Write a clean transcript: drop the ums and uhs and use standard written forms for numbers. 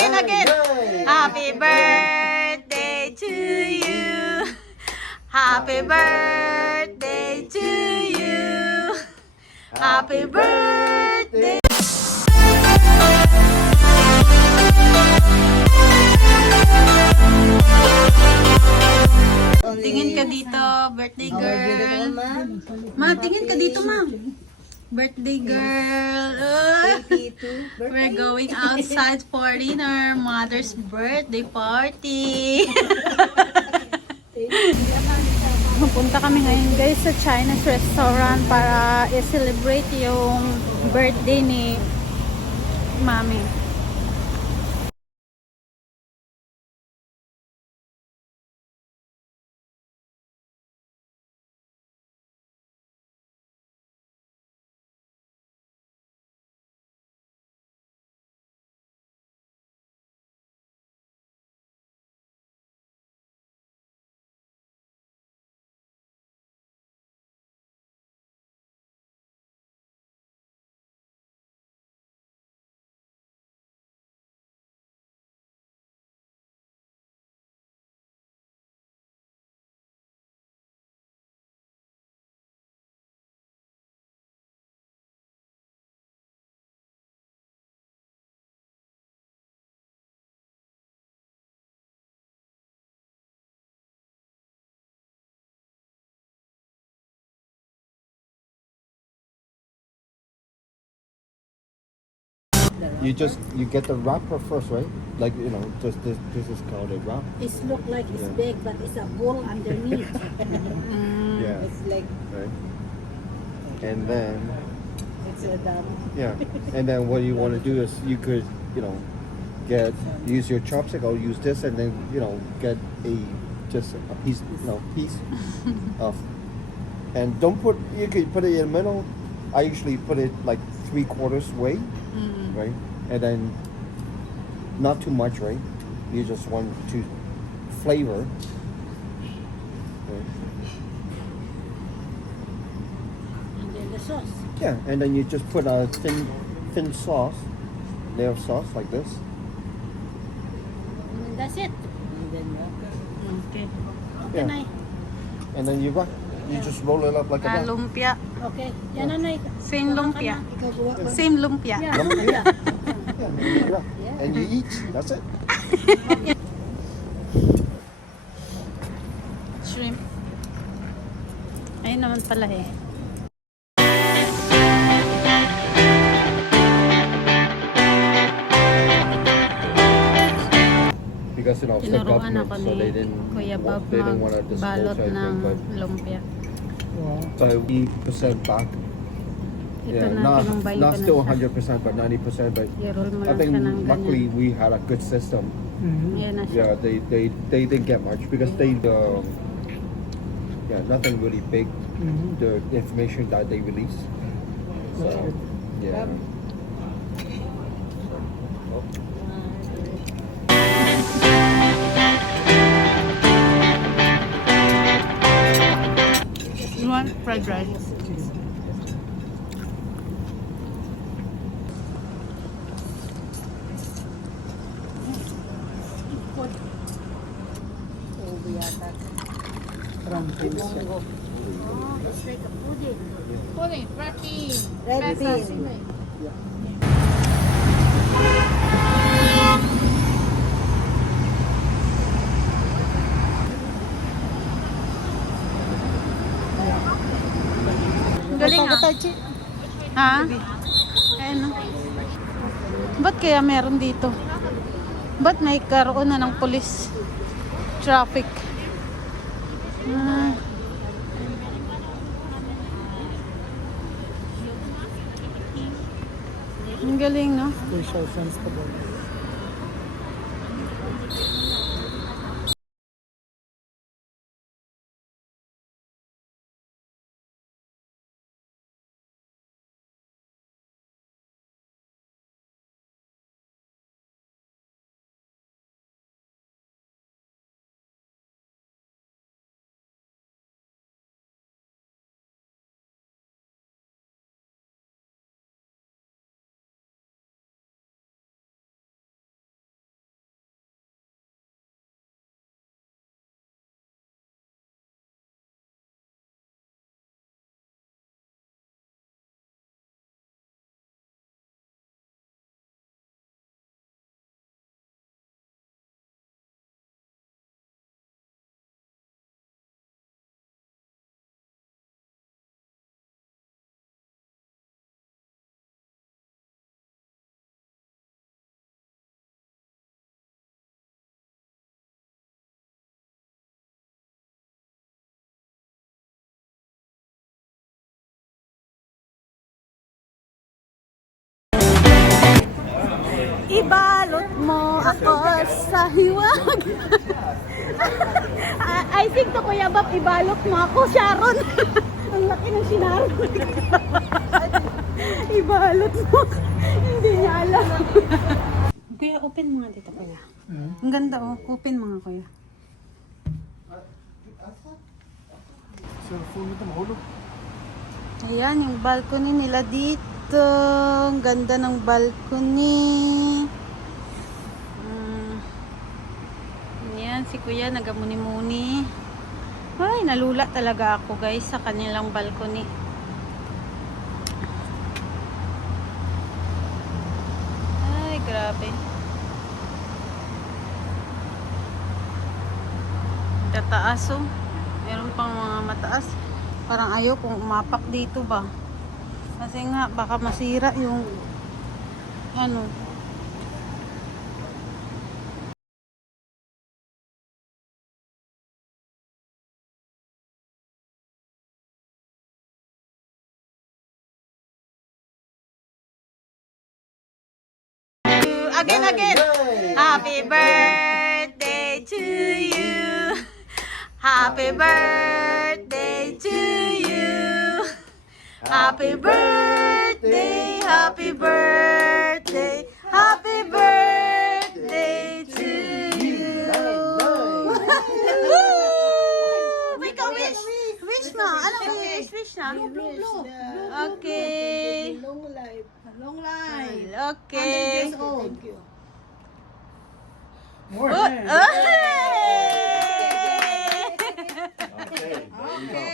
again. Happy birthday to you. Happy birthday to you. Happy birthday. Tingin ka dito, birthday girl. Ma, tingin ka dito, ma. Birthday girl. We're going outside for dinner. Mother's birthday party. Pupunta kami ngayon guys sa Chinese restaurant para i-celebrate yung birthday ni Mami. You get the wrapper first, right? Like this is called a wrap. It's look like it's big, but it's a ball underneath. Yeah. It's like Right. And then it's a dumb. yeah, and then what you want to do is you could use your chopstick or use this, and then get just a piece of, and don't put, you could put it in the middle. I usually put it like 3/4 way, right? And then not too much, right? You just want to flavor. Right? And then the sauce. Yeah, and then you just put a thin sauce, layer of sauce like this. And that's it. And then Okay. okay, Yeah. And then you just roll it up like a ball. Lumpia. okay. Yan nanay. Same lumpia. Ikaw gawa ka. Same lumpia. Yeah. Yeah. And you eat. That's it. Shrimp. Ayun naman pala eh. Because for Tinuruan government, ako so they ni didn't Kuya Bob they didn't want to magbalot disclose ng anything, lumpia. but 80% back. Ito Yeah, na, tinumbay not ko na still siya. 100%, but 90%. But I-roll mo I lang think siya ng luckily ganyan. we had a good system. Ayan na siya. Yeah, they didn't get much because nothing really big. The information that they released. So yeah. You want fried rice? Oh, it's like a pudding. Pudding, red bean. Red bean. Ang galing ah. Ha? Ano? Ba't kaya meron dito? Ba't may karoon na ng police traffic? Ah. Ang galing, no? Social sensible. mo ako sa hiwag. I think to Kuya Bap, ibalot mo ako, Sharon. Ang laki ng Sharon. Ibalot mo. Hindi niya alam. Kuya, open mga dito, Kuya. Ang ganda, oh. Open mga Kuya. Ayan, yung balcony nila dito. Ang ganda ng balcony. Ayan, si Kuya nagamuni-muni. Ay, nalula talaga ako guys sa kanilang balcony. Ay, grabe. Tataas oh. Meron pang mga mataas. Parang ayaw kung umapak dito ba. Kasi nga, baka masira yung ano. Again. Happy birthday to you. Happy birthday to you. Happy birthday, happy birthday, happy birthday to you. Make a wish. Wish mo. Anong wish? Wish na. Okay. Long life. Long life. Okay. Thank you. Oh, Okay, there you go.